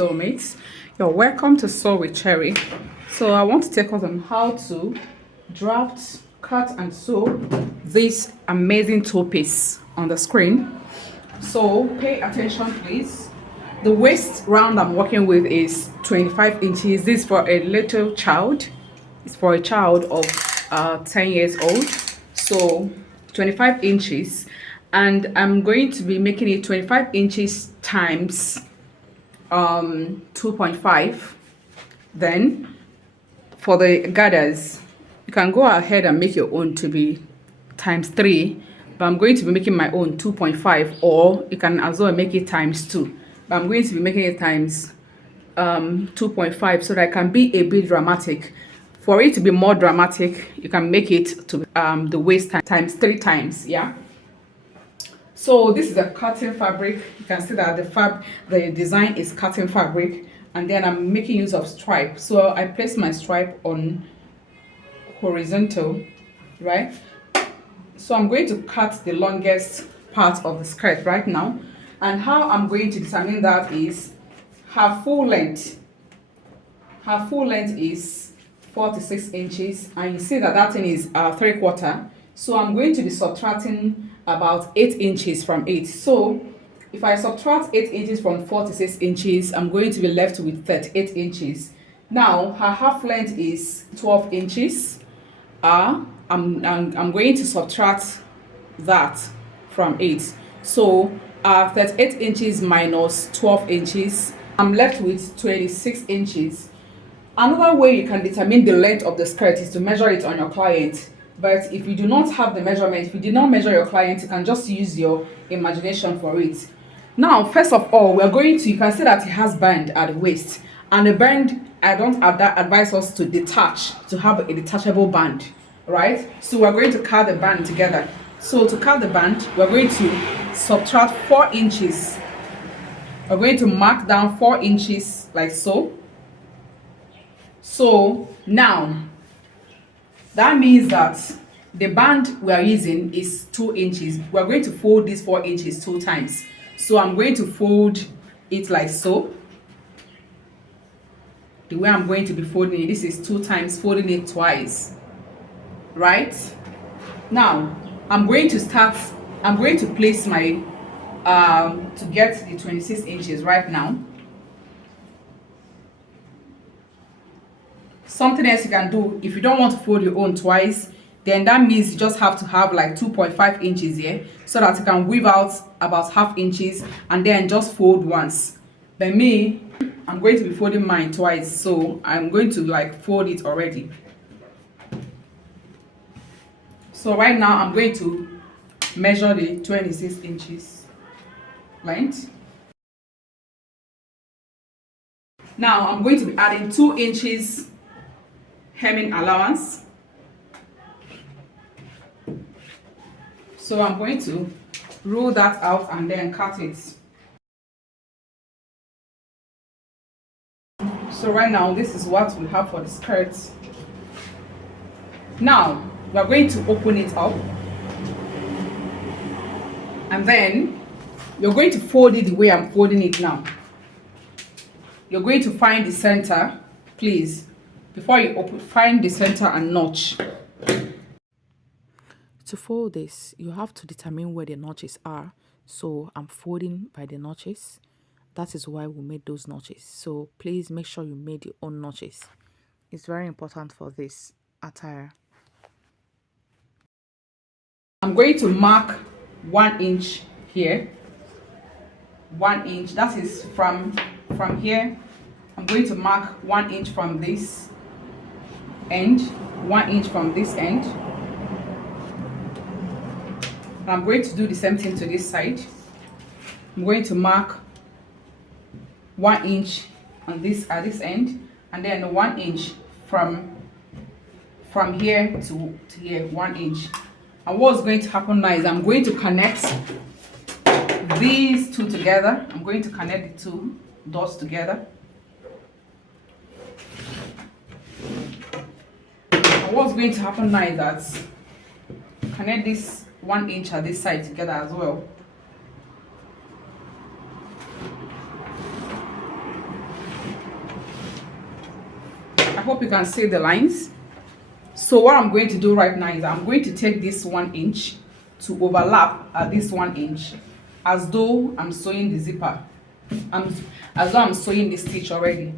soulmates. You're welcome to Sew with Cherry. So I want to take us on how to draft, cut and sew this amazing two-piece on the screen. So pay attention please. The waist round I'm working with is 25 inches. This is for a little child. It's for a child of 10 years old. So 25 inches. And I'm going to be making it 25 inches times 2.5. Then for the gathers, you can go ahead and make your own to be times 3, but I'm going to be making my own 2.5, or you can as well make it times 2, but I'm going to be making it times 2.5 so that it can be a bit dramatic. For it to be more dramatic, you can make it to the waist times 3 times. Yeah. So this is a cotton fabric. You can see that the design is cotton fabric, and then I'm making use of stripe. So I place my stripe on horizontal, right? So I'm going to cut the longest part of the skirt right now, and how I'm going to determine that is her full length. Her full length is 46 inches, and you see that that thing is 3/4. So I'm going to be subtracting about 8 inches from it. So if I subtract 8 inches from 46 inches, I'm going to be left with 38 inches. Now her half length is 12 inches. I'm going to subtract that from 8. So 38 inches minus 12 inches, I'm left with 26 inches. Another way you can determine the length of the skirt is to measure it on your client. But if you do not have the measurement, if you did not measure your client, you can just use your imagination for it. Now, first of all, we are going to, you can see that it has band at the waist. And the band, I don't advise us to detach, to have a detachable band, right? So we're going to cut the band together. So to cut the band, we're going to subtract 4 inches. We're going to mark down 4 inches like so. So now, that means that the band we are using is 2 inches. We are going to fold this 4 inches 2 times. So I'm going to fold it like so. The way I'm going to be folding it, this is 2 times, folding it twice. Right? Now, I'm going to place my, to get the 26 inches right now. Something else you can do, if you don't want to fold your own twice, then that means you just have to have like 2.5 inches here, so that you can weave out about half inches and then just fold once. But me, I'm going to be folding mine twice, so I'm going to like fold it already. So right now I'm going to measure the 26 inches length. Now I'm going to be adding 2 inches hemming allowance. So I'm going to roll that out and then cut it. So right now this is what we have for the skirt. Now we are going to open it up, and then you're going to fold it the way I'm folding it now. You're going to find the center, please. Before you open, find the center and notch. To fold this, you have to determine where the notches are. So I'm folding by the notches. That is why we made those notches. So please make sure you made your own notches. It's very important for this attire. I'm going to mark 1 inch here. 1 inch, that is from here. I'm going to mark 1 inch from this end, 1 inch from this end. And I'm going to do the same thing to this side. I'm going to mark 1 inch on this at this end, and then 1 inch from here to here, 1 inch. And what's going to happen now is I'm going to connect these two together. I'm going to connect the 2 dots together. And what's going to happen now is that connect this 1 inch at this side together as well. I hope you can see the lines. So what I'm going to do right now is I'm going to take this 1 inch to overlap at this 1 inch, as though I'm sewing the zipper. As though I'm sewing the stitch already.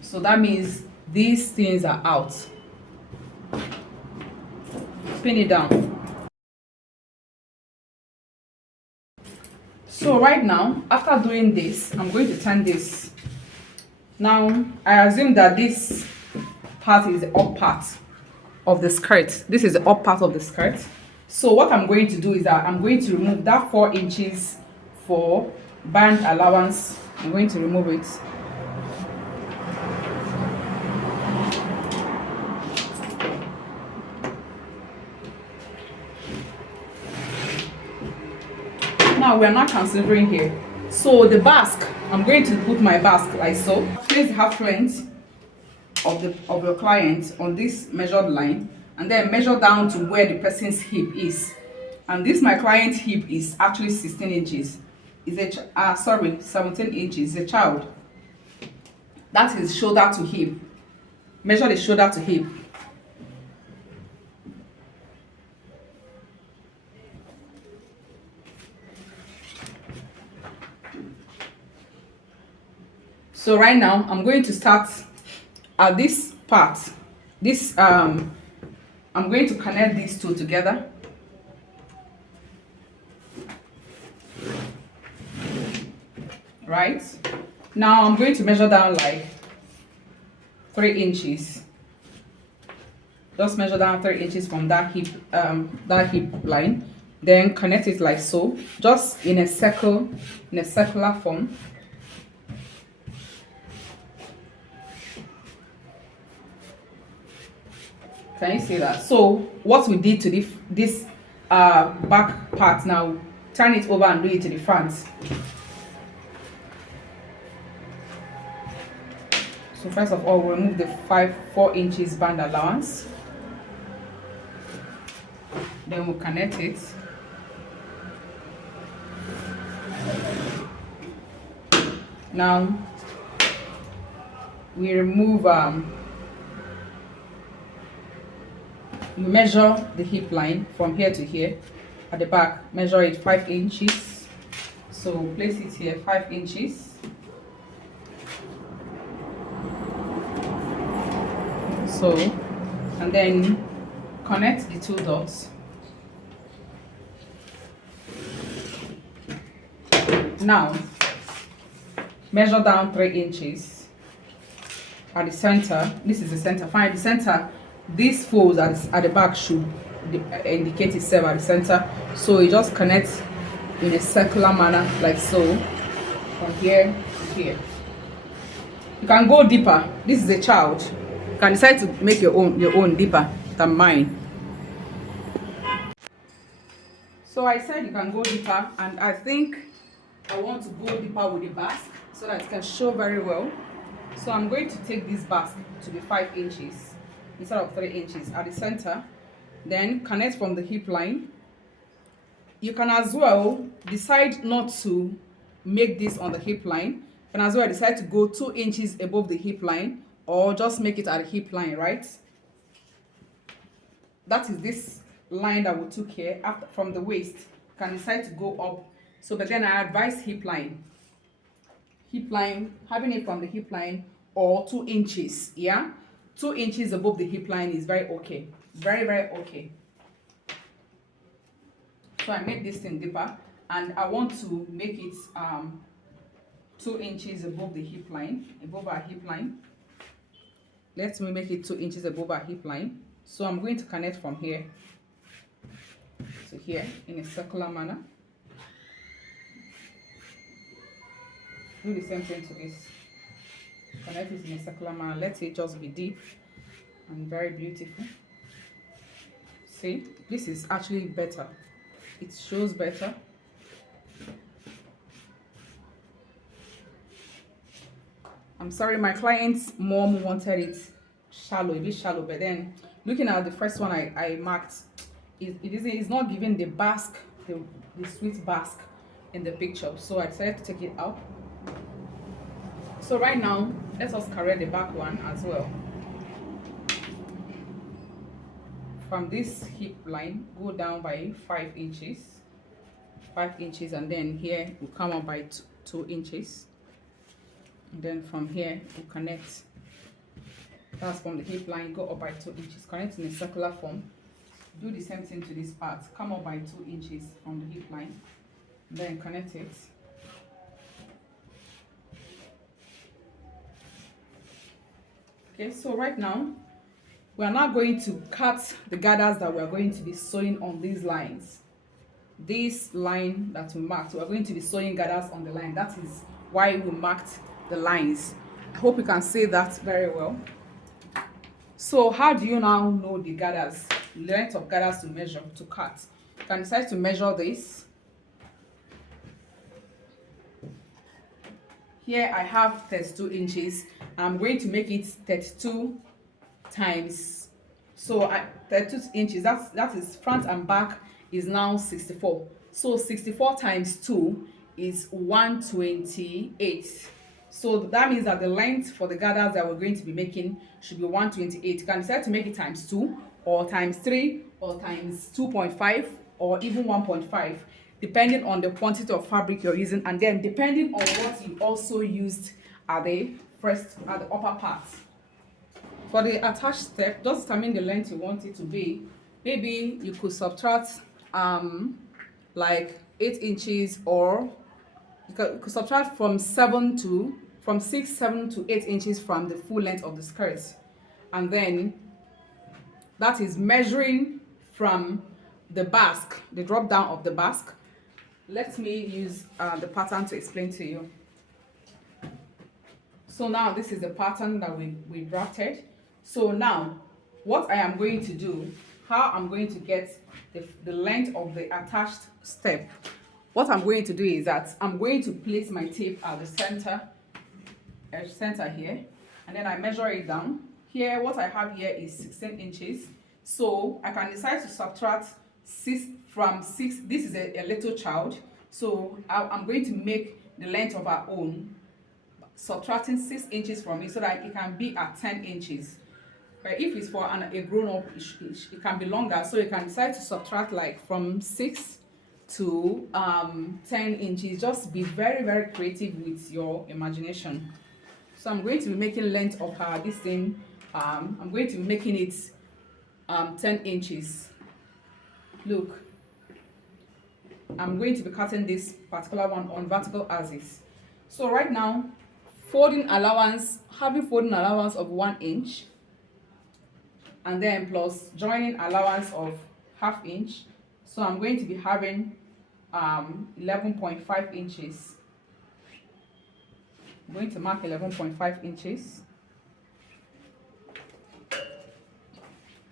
So that means these things are out. Pin it down. So right now, after doing this, I'm going to turn this. Now, I assume that this part is the up part of the skirt. This is the up part of the skirt. So what I'm going to do is that I'm going to remove that 4 inches for band allowance. I'm going to remove it. Now we are not considering here. So the basque, I'm going to put my basque like so. Place the half length of your client on this measured line, and then measure down to where the person's hip is. And this my client's hip is actually 16 inches. Is a 17 inches. The child. That is shoulder to hip. Measure the shoulder to hip. So right now I'm going to start at this part. This I'm going to connect these two together. Right now I'm going to measure down like 3 inches. Just measure down 3 inches from that hip line, then connect it like so, just in a circle, in a circular form. Can you see that? So what we did to this back part, now turn it over and do it to the front. So first of all, we'll remove the 4 inches band allowance. Then we'll connect it. Now we remove we measure the hip line from here to here at the back. Measure it 5 inches. So place it here 5 inches. So, and then connect the 2 dots. Now measure down 3 inches at the center. This is the center. Find the center. These folds at the back should indicate itself at the center. So you just connect in a circular manner like so, from here to here. You can go deeper. This is a child. You can decide to make your own deeper than mine. So I said you can go deeper, and I think I want to go deeper with the basque so that it can show very well. So I'm going to take this basque to be 5 inches instead of 3 inches at the center. Then connect from the hip line. You can as well decide not to make this on the hip line. You can as well decide to go 2 inches above the hip line, or just make it at the hip line, right? That is this line that we took here after from the waist. You can decide to go up. So but then I advise hip line, having it from the hip line, or 2 inches. Yeah, 2 inches above the hip line is very okay, very okay. So I made this thing deeper, and I want to make it 2 inches above the hip line, above our hip line. Let me make it 2 inches above our hip line. So I'm going to connect from here to here in a circular manner. Do the same thing to this. Connect it in a circular manner. Let it just be deep and very beautiful. See, this is actually better. It shows better. I'm sorry, my client's mom wanted it shallow, a bit shallow, but then looking at the first one I marked, it's not giving the basque, the sweet basque in the picture. So I decided to take it out. So right now, let us carry the back one as well. From this hip line, go down by 5 inches. 5 inches, and then here will come up by 2 inches, and then from here we'll connect. That's from the hip line, go up by 2 inches, connect in a circular form. Do the same thing to this part, come up by 2 inches from the hip line, then connect it. Okay, so right now we are now going to cut the gathers that we are going to be sewing on these lines. This line that we marked, we are going to be sewing gathers on the line. That is why we marked the lines. I hope you can see that very well. So how do you now know the gathers, length of gathers to measure, to cut? You can decide to measure this. Here I have 32 inches. I'm going to make it 32 times, so 32 inches, that is front and back is now 64. So 64 times 2 is 128. So that means that the length for the gathers that we're going to be making should be 128. You can decide to make it times 2 or times 3 or times 2.5 or even 1.5, depending on the quantity of fabric you're using, and then depending on what you also used at the upper part. For the attached step, just determine the length you want it to be. Maybe you could subtract like 8 inches, or you could subtract from 6, 7 to 8 inches from the full length of the skirt, and then that is measuring from the basque, the drop down of the basque. Let me use the pattern to explain to you. So now this is the pattern that we drafted. So now what I am going to do, how I'm going to get the length of the attached step, what I'm going to do is that I'm going to place my tape at the center here, and then I measure it down. Here what I have here is 16 inches, so I can decide to subtract 6 from 6. This is a little child, so I'm going to make the length of our own, subtracting 6 inches from it so that it can be at 10 inches. But if it's for a grown-up, it can be longer, so you can decide to subtract like from 6 to 10 inches. Just be very, very creative with your imagination. So I'm going to be making length of her this thing. I'm going to be making it 10 inches. Look, I'm going to be cutting this particular one on vertical axis. So right now, having folding allowance of 1 inch, and then plus joining allowance of ½ inch. So I'm going to be having 11.5 inches. I'm going to mark 11.5 inches.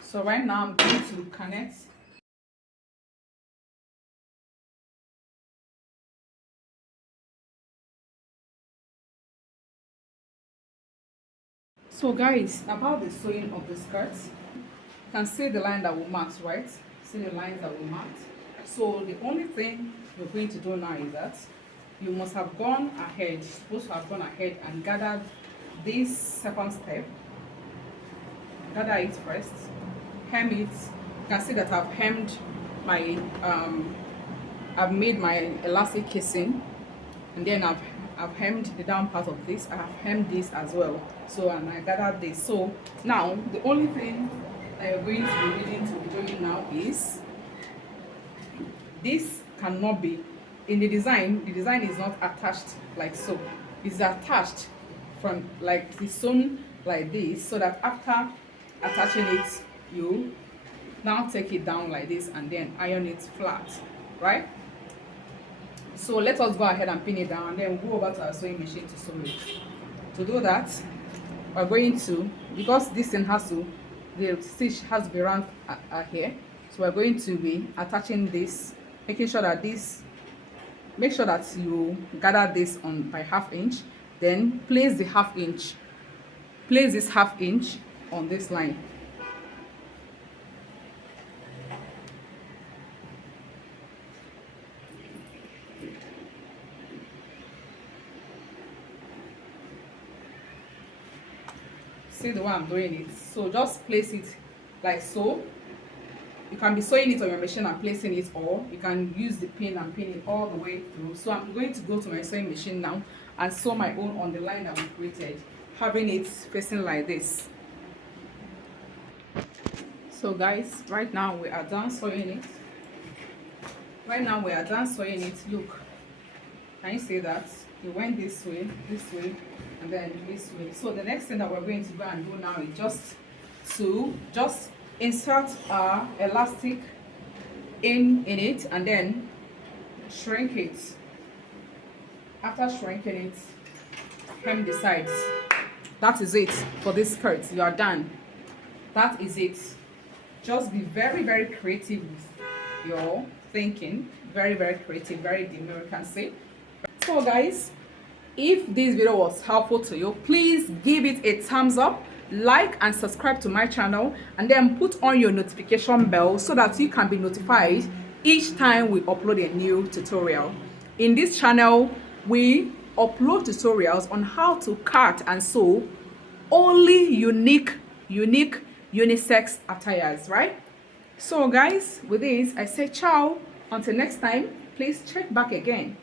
So right now I'm going to connect. So guys, about the sewing of the skirt, you can see the line that we marked, right? See the lines that we marked. So the only thing you're going to do now is that you must have gone ahead, supposed to have gone ahead and gathered this second step. Gather it first, hem it. You can see that I've hemmed my I've made my elastic casing, and then I've hemmed the down part of this. I have hemmed this as well. So, and I gathered this. So now the only thing that you're going to be needing to be doing now is, this cannot be in the design is not attached like so. It's attached from like the sewn like this, so that after attaching it, you now take it down like this and then iron it flat, right? So let us go ahead and pin it down, and then we'll go over to our sewing machine to sew it. To do that, we're going to, because this thing the stitch has to be round here, so we're going to be attaching this, making sure that make sure that you gather this on by ½ inch, then place this ½ inch on this line. See the way I'm doing it. So just place it like so. You can be sewing it on your machine and placing it, or you can use the pin and pin it all the way through. So I'm going to go to my sewing machine now and sew my own on the line that we created, having it facing like this. So guys, right now we are done sewing it. Look, can you see that? It went this way, and then this way. So the next thing that we're going to go and do now is just insert our elastic in it and then shrink it. After shrinking it, hem the sides. That is it for this skirt. You are done. That is it. Just be very, very creative with your thinking. Very, very creative, very demure, you can say. So guys, if this video was helpful to you, please give it a thumbs up, like and subscribe to my channel, and then put on your notification bell so that you can be notified each time we upload a new tutorial. In this channel, we upload tutorials on how to cut and sew only unique unisex attires, right? So guys, with this I say ciao until next time. Please check back again.